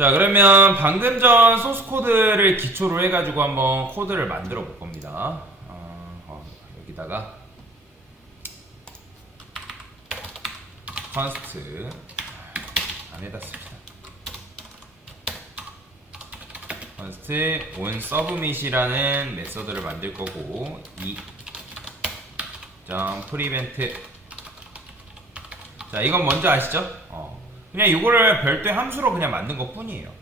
자, 그러면 방금 전 소스 코드를 기초로 해가지고 한번 코드를 만들어 볼 겁니다. 여기다가 컨스트 안에다 씁시다. 컨스트 on submit이라는 메서드를 만들 거고 prevent. 자, 이건 먼저 아시죠? 그냥 이거를 별도의 함수로 그냥 만든 것 뿐이에요.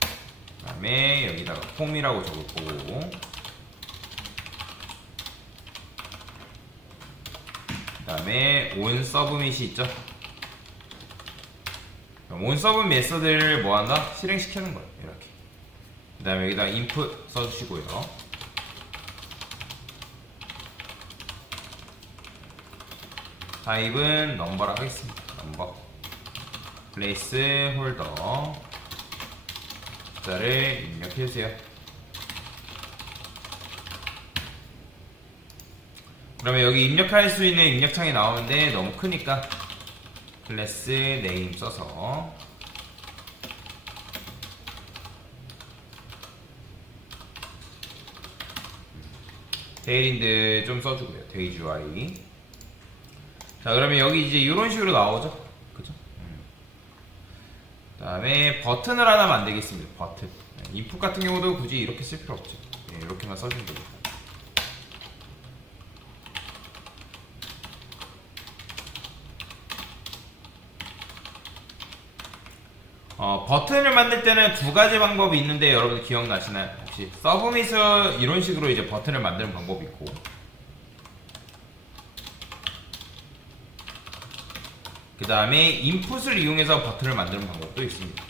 그 다음에 여기다가 폼이라고 적을 거고, 그 다음에 on submit이 있죠? on submit 메서드를 뭐 한다? 실행시키는 거예요. 이렇게. 그 다음에 여기다 input 써주시고요. 타입은 넘버라 하겠습니다. 넘버 플레이스 홀더 숫자를 입력해주세요. 그러면 여기 입력할 수 있는 입력창이 나오는데 너무 크니까 클래스 네임 써서 테일인드 좀 써주고요. 데이지와이. 자, 그러면 여기 이제 이런 식으로 나오죠? 그죠? 그 다음에 버튼을 하나 만들겠습니다. 버튼. 인풋 같은 경우도 굳이 이렇게 쓸 필요 없죠. 이렇게만 써주면 됩니다. 버튼을 만들 때는 두 가지 방법이 있는데 여러분들 기억나시나요? 혹시 서브밋을 이런 식으로 이제 버튼을 만드는 방법이 있고, 그 다음에 인풋을 이용해서 버튼을 만드는 방법도 있습니다.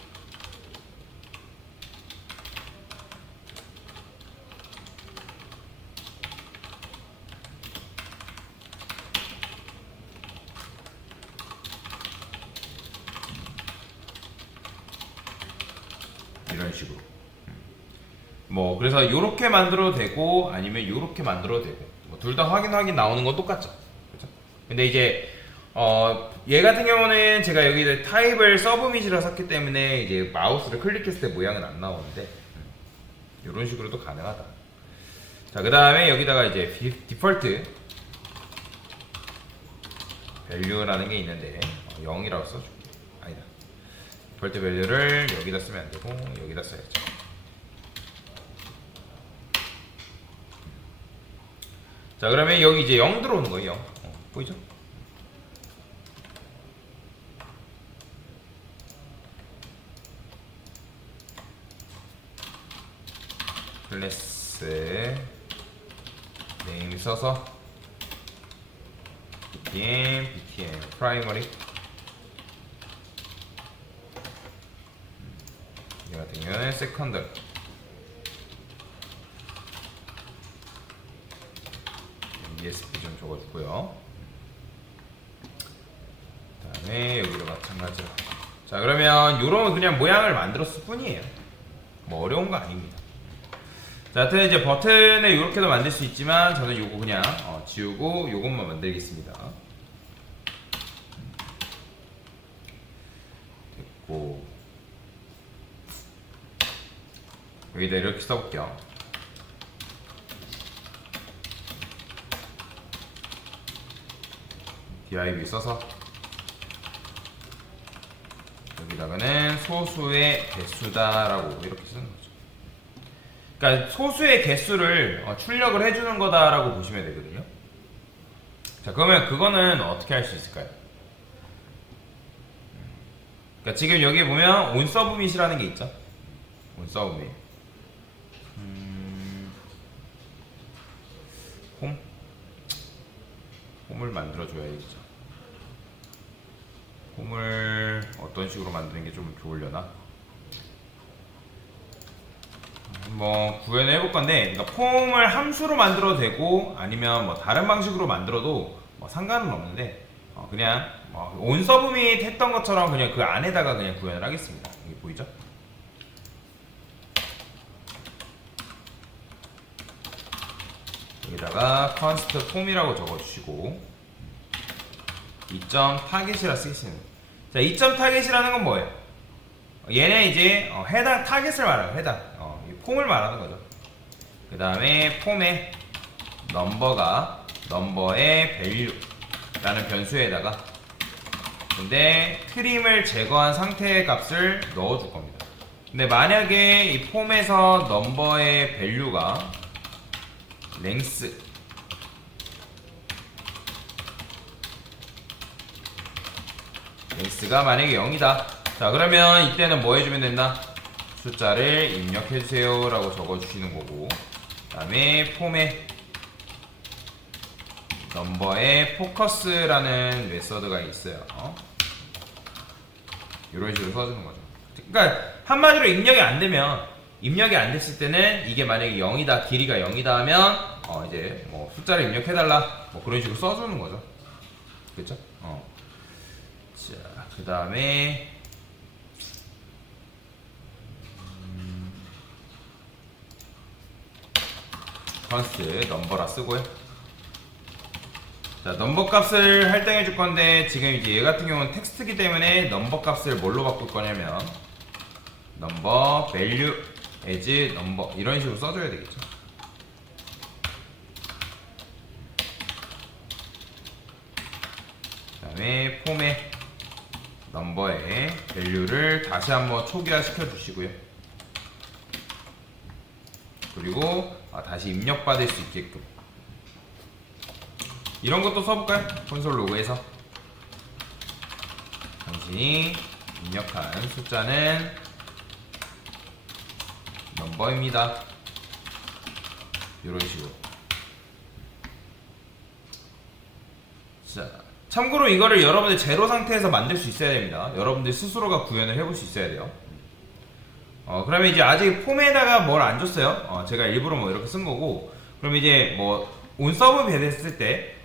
이런 식으로. 뭐 그래서 요렇게 만들어도 되고 아니면 요렇게 만들어도 되고, 뭐 둘 다 확인 나오는 건 똑같죠. 그렇죠? 근데 이제 얘 같은 경우는 제가 여기 타입을 서브밋이라 샀기 때문에 이제 마우스를 클릭했을 때 모양은 안 나오는데 이런 식으로도 가능하다. 자, 그 다음에 여기다가 이제 디폴트 밸류라는 게 있는데 0이라고 써줄게. 아니다. 디폴트 밸류를 여기다 쓰면 안 되고 여기다 써야죠. 자, 그러면 여기 이제 0 들어오는 거예요. 0. 보이죠? 클래스 네임 써서 btm primary. 이 같은 경우는 secondary. ESP 좀 적어주고요. 그 다음에 여기도 마찬가지로. 자, 그러면 요런 그냥 모양을 만들었을 뿐이에요. 뭐 어려운 거 아닙니다. 자, 하여튼 이제 버튼을 이렇게도 만들 수 있지만 저는 요거 그냥 지우고 요것만 만들겠습니다. 됐고, 여기다 이렇게 써볼게요. div 써서 여기다가는 소수의 개수다라고 이렇게 쓰는 거죠. 그러니까 소수의 개수를 출력을 해주는 거다라고 보시면 되거든요. 자, 그러면 그거는 어떻게 할 수 있을까요? 그러니까 지금 여기 보면 onSubmit이라는 게 있죠. onSubmit. 홈을 만들어줘야겠죠. 홈을 어떤 식으로 만드는 게 좀 좋으려나? 뭐 구현을 해볼 건데, 그러니까 폼을 함수로 만들어도 되고 아니면 뭐 다른 방식으로 만들어도 뭐 상관은 없는데 그냥 onSubmit 했던 것처럼 그냥 그 안에다가 그냥 구현을 하겠습니다. 여기 보이죠? 여기다가 const 폼이라고 적어주시고, 2점 타겟이라 쓰시는 거예요. 자, 2점 타겟이라는 건 뭐예요? 얘는 이제 해당 타겟을 말하는 해당 이 폼을 말하는 거죠. 그 다음에 폼의 넘버의 value라는 변수에다가 근데 트림을 제거한 상태의 값을 넣어줄 겁니다. 근데 만약에 이 폼에서 넘버의 value가 랭스가 만약에 0이다. 자, 그러면 이때는 뭐 해주면 된다? 숫자를 입력해주세요 라고 적어주시는 거고, 그 다음에 폼에 넘버의 포커스라는 메서드가 있어요. 이런 식으로 써주는 거죠. 그러니까 한마디로 입력이 안 됐을 때는 이게 만약에 0이다, 길이가 0이다 하면 이제 뭐 숫자를 입력해달라 뭐 그런 식으로 써주는 거죠. 그렇죠? 자, 그 다음에 컨스트 넘버라 쓰고요. 자, 넘버 값을 할당해 줄 건데 지금 이제 얘 같은 경우는 텍스트이기 때문에 넘버 값을 뭘로 바꿀 거냐면 넘버 value as 넘버 이런 식으로 써줘야 되겠죠. 그 다음에 폼에 넘버의 value를 다시 한번 초기화 시켜 주시고요. 그리고 다시 입력받을 수 있게끔 이런 것도 써볼까요? 콘솔 로그에서 당신이 입력한 숫자는 넘버입니다. 이런 식으로. 자, 참고로 이거를 여러분들 제로 상태에서 만들 수 있어야 됩니다. 여러분들 스스로가 구현을 해볼 수 있어야 돼요. 그러면 이제 아직 폼에다가 뭘 안 줬어요. 제가 일부러 뭐 이렇게 쓴 거고, 그럼 이제 뭐 온서브이 됐을 때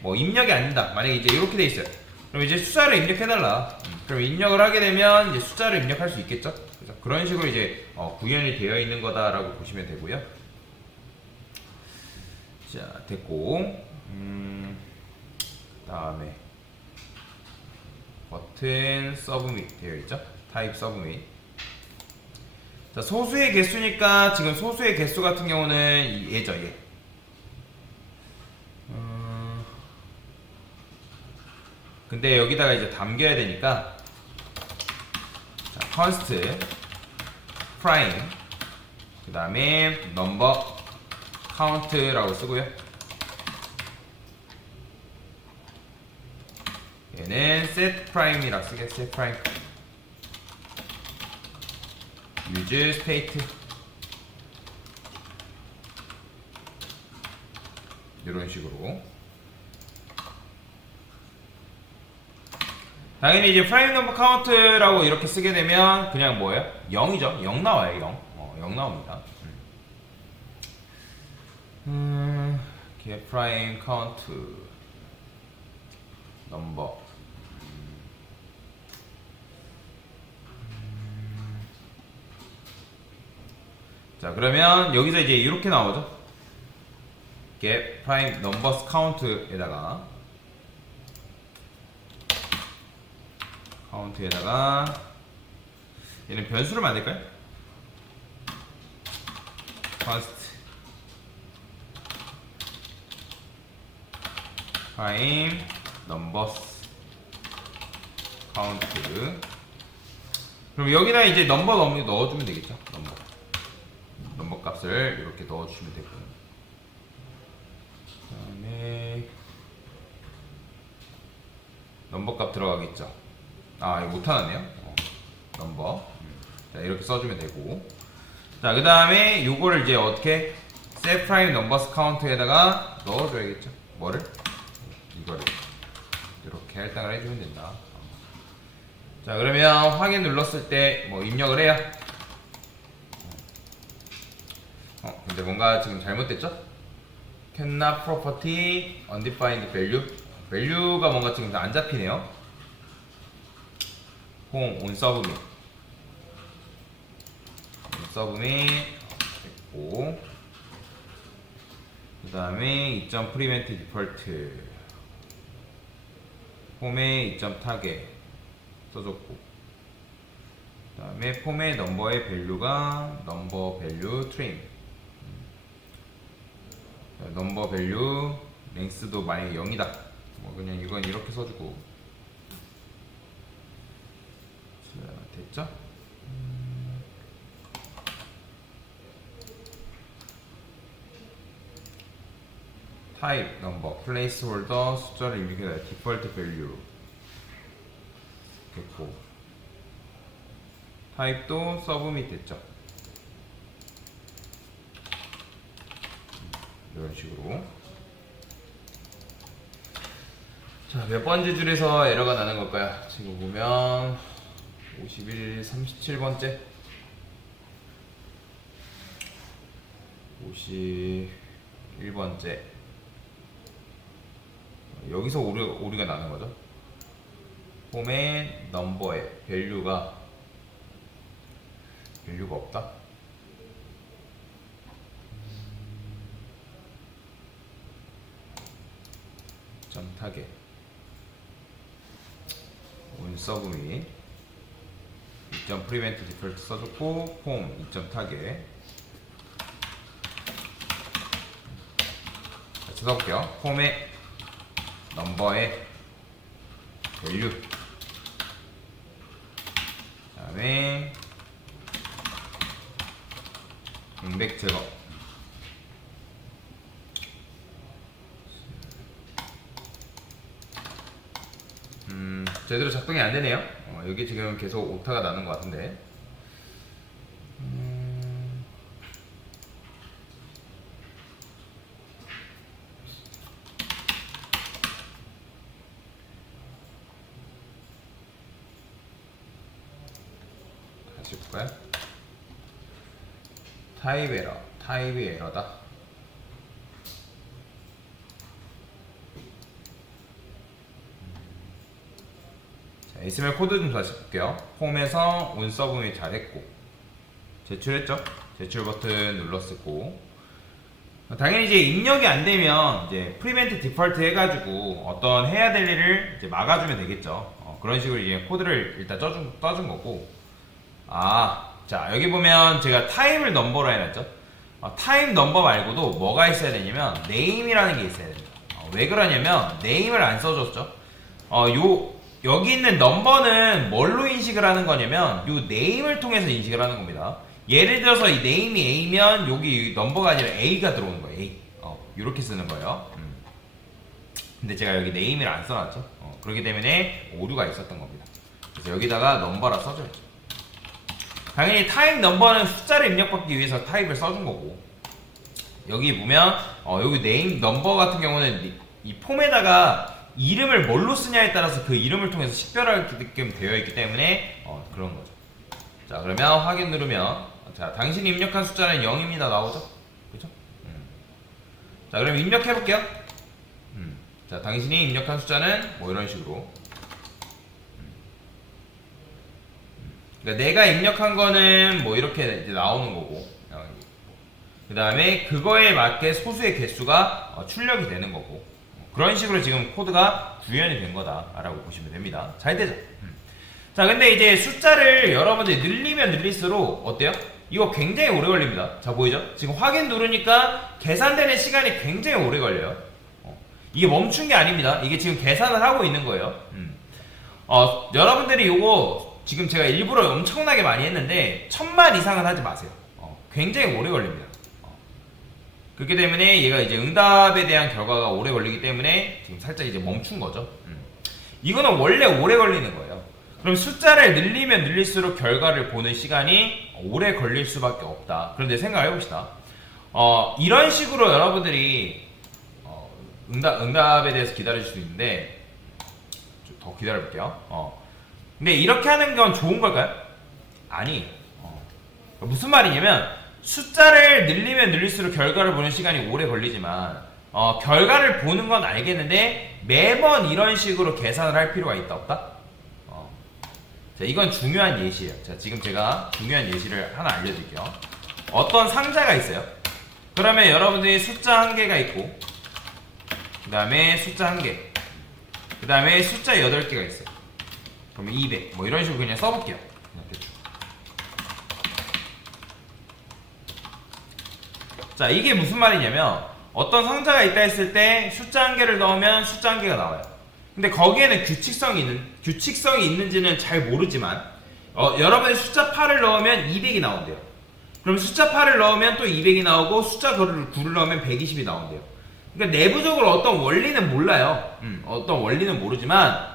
뭐 입력이 안 된다. 만약에 이제 이렇게 돼 있어요. 그럼 이제 숫자를 입력해달라. 그럼 입력을 하게 되면 이제 숫자를 입력할 수 있겠죠? 그죠? 그런 식으로 이제 구현이 되어 있는 거다라고 보시면 되고요. 자, 됐고, 다음에 버튼 서브밋 되어 있죠? 타입 서브밋. 자, 소수의 개수니까 지금 소수의 개수 같은 경우는 얘죠, 얘. 근데 여기다가 이제 담겨야 되니까 자, const prime 그 다음에 number count라고 쓰고요. 얘는 set prime이라고 쓰겠어요. set prime use state 이런 식으로. 당연히 이제 프라임 넘버 카운트라고 이렇게 쓰게 되면 그냥 뭐예요? 0이죠. 0 나와요. 0. 0 나옵니다. get 프라임 카운트 넘버 자, 그러면 여기서 이제 이렇게 나오죠. get prime numbers count에다가 얘는 변수를 만들까요? const prime numbers count. 그럼 여기다 이제 넘버 넣어주면 되겠죠. 넘버 값을 이렇게 넣어주시면 되고, 그 다음에 넘버 값 들어가겠죠. 이거 못하네요. 넘버. 자, 이렇게 써주면 되고, 자, 그 다음에 요거를 이제 어떻게 set prime numbers count에다가 넣어줘야겠죠. 뭐를? 이거를 이렇게 할당을 해주면 된다. 자, 그러면 확인 눌렀을 때 뭐 입력을 해요. 근데 뭔가 지금 잘못됐죠? cannot property undefined value가 뭔가 지금 안 잡히네요. 홈 on submit 됐고, 그 다음에 2점 prevent default 폼의 이점 타겟 써줬고, 그 다음에 폼의 넘버의 밸류가 넘버 밸류 트림, 넘버 밸류 랭스도 만약에 0이다 뭐 그냥 이건 이렇게 써주고. 자, 됐죠? 타입 넘버 플레이스 홀더 숫자를 입력해라 디폴트 밸류 됐고, 타입도 서브밋 됐죠. 이런 식으로. 자, 몇 번째 줄에서 에러가 나는 걸까요? 지금 보면 51, 37번째 51번째 여기서 오류가 나는 거죠. 폼의 넘버의 밸류가 없다. 점 타겟 온 서브밋 2점 프리벤트 디폴트 써줬고, 폼 2점 타겟. 같이 써볼게요. 폼의 넘버의 밸류, 그 다음에 공백 제거. 제대로 작동이 안 되네요. 여기 지금 계속 오타가 나는 것 같은데. 다시 볼까요? 타입 에러, 타입이 에러다. XML 코드 좀 다시 볼게요. 폼에서 온 서브밋 잘했고, 제출했죠? 제출 버튼 눌렀었고, 당연히 이제 입력이 안 되면 이제 프리벤트 디폴트 해가지고 어떤 해야 될 일을 이제 막아주면 되겠죠. 그런 식으로 이제 코드를 일단 떠준 거고. 자, 여기 보면 제가 타입을 넘버로 해놨죠. 타입 넘버 말고도 뭐가 있어야 되냐면 네임이라는 게 있어야 됩니다. 왜 그러냐면 네임을 안 써줬죠. 여기 있는 넘버는 뭘로 인식을 하는 거냐면 요 네임을 통해서 인식을 하는 겁니다. 예를 들어서 이 네임이 A면 여기 넘버가 아니라 A가 들어오는 거예요. A. 이렇게 쓰는 거예요. 근데 제가 여기 네임을 안 써놨죠. 그렇기 때문에 오류가 있었던 겁니다. 그래서 여기다가 넘버라 써줘야죠. 당연히 타입 넘버는 숫자를 입력받기 위해서 타입을 써준 거고, 여기 보면 여기 네임 넘버 같은 경우는 이 폼에다가 이름을 뭘로 쓰냐에 따라서 그 이름을 통해서 식별하게끔 되어 있기 때문에 그런 거죠. 자, 그러면 확인 누르면, 자, 당신이 입력한 숫자는 0입니다 나오죠? 그죠? 자, 그럼 입력해 볼게요. 자, 당신이 입력한 숫자는 뭐 이런 식으로. 그러니까 내가 입력한 거는 뭐 이렇게 이제 나오는 거고, 그 다음에 그거에 맞게 소수의 개수가 출력이 되는 거고, 그런 식으로 지금 코드가 구현이 된 거다라고 보시면 됩니다. 잘 되죠? 자, 근데 이제 숫자를 여러분들이 늘리면 늘릴수록 어때요? 이거 굉장히 오래 걸립니다. 자, 보이죠? 지금 확인 누르니까 계산되는 시간이 굉장히 오래 걸려요. 이게 멈춘 게 아닙니다. 이게 지금 계산을 하고 있는 거예요. 여러분들이 요거 지금 제가 일부러 엄청나게 많이 했는데 1000만 이상은 하지 마세요. 굉장히 오래 걸립니다. 그렇기 때문에 얘가 이제 응답에 대한 결과가 오래 걸리기 때문에 지금 살짝 이제 멈춘 거죠. 이거는 원래 오래 걸리는 거예요. 그럼 숫자를 늘리면 늘릴수록 결과를 보는 시간이 오래 걸릴 수밖에 없다. 그런데 생각을 해봅시다. 이런 식으로 여러분들이 응답에 대해서 기다릴 수도 있는데 좀 더 기다려볼게요. 근데 이렇게 하는 건 좋은 걸까요? 아니. 무슨 말이냐면 숫자를 늘리면 늘릴수록 결과를 보는 시간이 오래 걸리지만 결과를 보는 건 알겠는데 매번 이런 식으로 계산을 할 필요가 있다 없다? 자, 이건 중요한 예시예요. 자, 지금 제가 중요한 예시를 하나 알려드릴게요. 어떤 상자가 있어요. 그러면 여러분들이 숫자 1개가 있고, 그 다음에 숫자 1개, 그 그 다음에 숫자 8개가 있어요. 그러면 200. 뭐 이런 식으로 그냥 써볼게요. 그냥 대충. 자, 이게 무슨 말이냐면 어떤 상자가 있다 했을 때 숫자 1개를 넣으면 숫자 1개가 나와요. 근데 거기에는 규칙성이 있는지는 잘 모르지만 여러분이 숫자 8을 넣으면 200이 나온대요. 그럼 숫자 8을 넣으면 또 200이 나오고 숫자 9를 넣으면 120이 나온대요. 그러니까 내부적으로 어떤 원리는 몰라요. 어떤 원리는 모르지만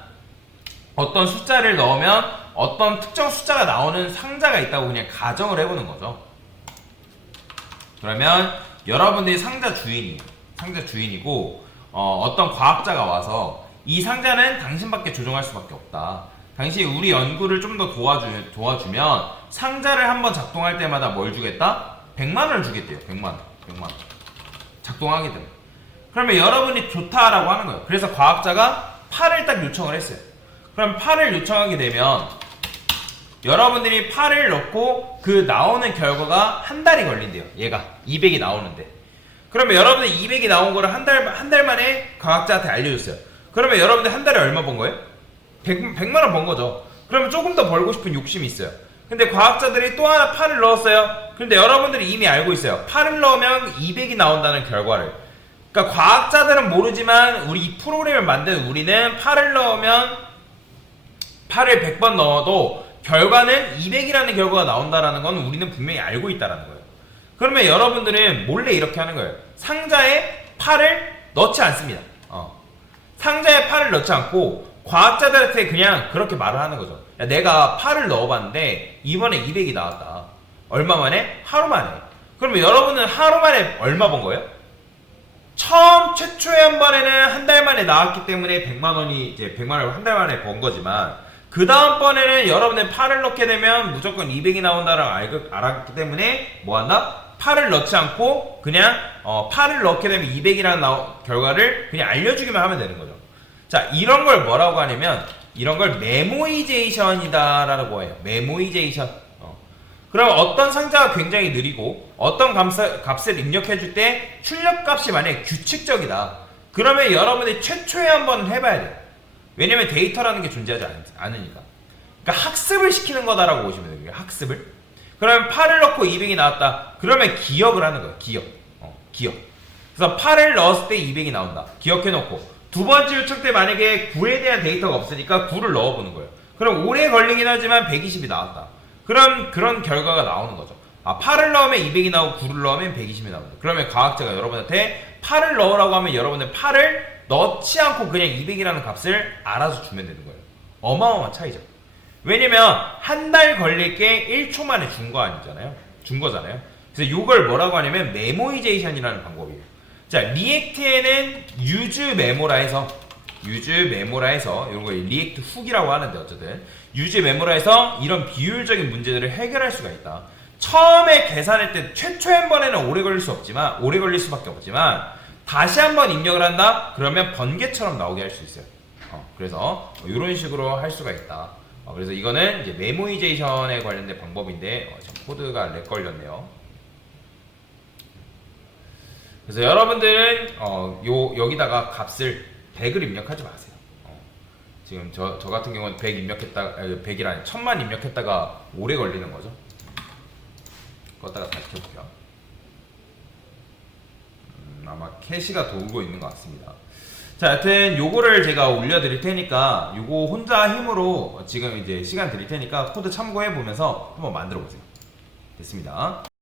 어떤 숫자를 넣으면 어떤 특정 숫자가 나오는 상자가 있다고 그냥 가정을 해보는 거죠. 그러면 여러분들이 상자 주인이고 어떤 과학자가 와서 이 상자는 당신밖에 조종할 수밖에 없다. 당신이 우리 연구를 좀 더 도와주면 상자를 한번 작동할 때마다 뭘 주겠다? 100만원을 주겠대요. 100만원. 작동하게 되면. 그러면 여러분이 좋다라고 하는 거예요. 그래서 과학자가 8을 딱 요청을 했어요. 그럼 8을 요청하게 되면 여러분들이 8을 넣고 그 나오는 결과가 한 달이 걸린대요. 얘가 200이 나오는데. 그러면 여러분들 200이 나온 거를 한 달 만에 과학자한테 알려줬어요. 그러면 여러분들 한 달에 얼마 번 거예요? 100만 원 번 거죠. 그러면 조금 더 벌고 싶은 욕심이 있어요. 근데 과학자들이 또 하나 8을 넣었어요. 근데 여러분들이 이미 알고 있어요. 8을 넣으면 200이 나온다는 결과를. 그러니까 과학자들은 모르지만 우리 이 프로그램을 만든 우리는 8을 넣으면 8을 100번 넣어도 결과는 200이라는 결과가 나온다라는 건 우리는 분명히 알고 있다라는 거예요. 그러면 여러분들은 몰래 이렇게 하는 거예요. 상자에 8을 넣지 않습니다. 상자에 8을 넣지 않고 과학자들한테 그냥 그렇게 말을 하는 거죠. 야, 내가 8을 넣어봤는데 이번에 200이 나왔다. 얼마 만에? 하루 만에. 그러면 여러분은 하루 만에 얼마 번 거예요? 최초에 한 번에는 한 달 만에 나왔기 때문에 100만원이 이제 100만원을 한 달 만에 번 거지만 그 다음번에는 여러분의 8을 넣게 되면 무조건 200이 나온다라고 알았기 때문에 뭐 한다? 8을 넣지 않고 그냥 8을 넣게 되면 200이라는 결과를 그냥 알려주기만 하면 되는 거죠. 자, 이런 걸 뭐라고 하냐면 이런 걸 메모이제이션이다라고 해요. 메모이제이션. 그럼 어떤 상자가 굉장히 느리고 어떤 값을 입력해줄 때 출력값이 만약에 규칙적이다. 그러면 여러분이 최초에 한번 해봐야 돼요. 왜냐면 데이터라는 게 존재하지 않으니까. 그러니까 학습을 시키는 거다라고 보시면 돼요. 학습을. 그러면 8을 넣고 200이 나왔다. 그러면 기억을 하는 거예요. 기억. 그래서 8을 넣었을 때 200이 나온다. 기억해놓고 두 번째 요청 때 만약에 9에 대한 데이터가 없으니까 9를 넣어보는 거예요. 그럼 오래 걸리긴 하지만 120이 나왔다. 그럼 그런 결과가 나오는 거죠. 8을 넣으면 200이 나오고 9를 넣으면 120이 나온다. 그러면 과학자가 여러분한테 8을 넣으라고 하면 여러분은 8을 넣지 않고 그냥 200이라는 값을 알아서 주면 되는 거예요. 어마어마한 차이죠. 왜냐면 한 달 걸릴 게 1초 만에 준 거잖아요. 그래서 이걸 뭐라고 하냐면 메모이제이션이라는 방법이에요. 자, 리액트에는 유즈 메모라 해서 이런 거 리액트 훅이라고 하는데 어쨌든 유즈 메모라 해서 이런 비효율적인 문제들을 해결할 수가 있다. 처음에 계산할 때 최초에 한 번에는 오래 걸릴 수밖에 없지만 다시 한번 입력을 한다? 그러면 번개처럼 나오게 할 수 있어요. 그래서 이런 식으로 할 수가 있다. 그래서 이거는 이제 메모이제이션에 관련된 방법인데 코드가 렉 걸렸네요. 그래서 여러분들은 여기다가 값을 100을 입력하지 마세요. 지금 저 같은 경우는 100 입력했다가 100이 아니라 1000만 입력했다가 오래 걸리는 거죠. 껐다가 다시 켜볼게요. 아마 캐시가 돌고 있는 것 같습니다. 자, 여튼 요거를 제가 올려드릴 테니까 요거 혼자 힘으로 지금 이제 시간 드릴 테니까 코드 참고해 보면서 한번 만들어 보세요. 됐습니다.